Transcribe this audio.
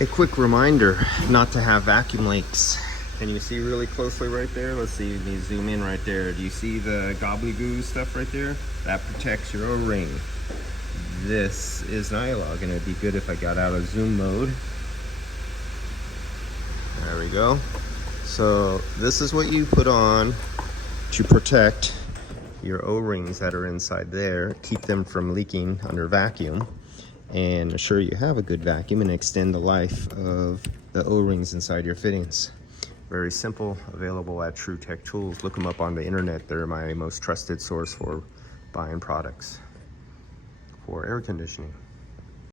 A quick reminder not to have vacuum leaks. Can you see really closely right there? Let's see, let me zoom in right there. Do you see the gobbly-goo stuff right there? That protects your O-ring. This is NYLOG, and it'd be good if I got out of zoom mode. There we go. So this is what you put on to protect your O-rings that are inside there, keep them from leaking under vacuum, and assure you have a good vacuum and extend the life of the O-rings inside your fittings. Very simple, available at True Tech Tools. Look them up on the internet. They're my most trusted source for buying products for air conditioning.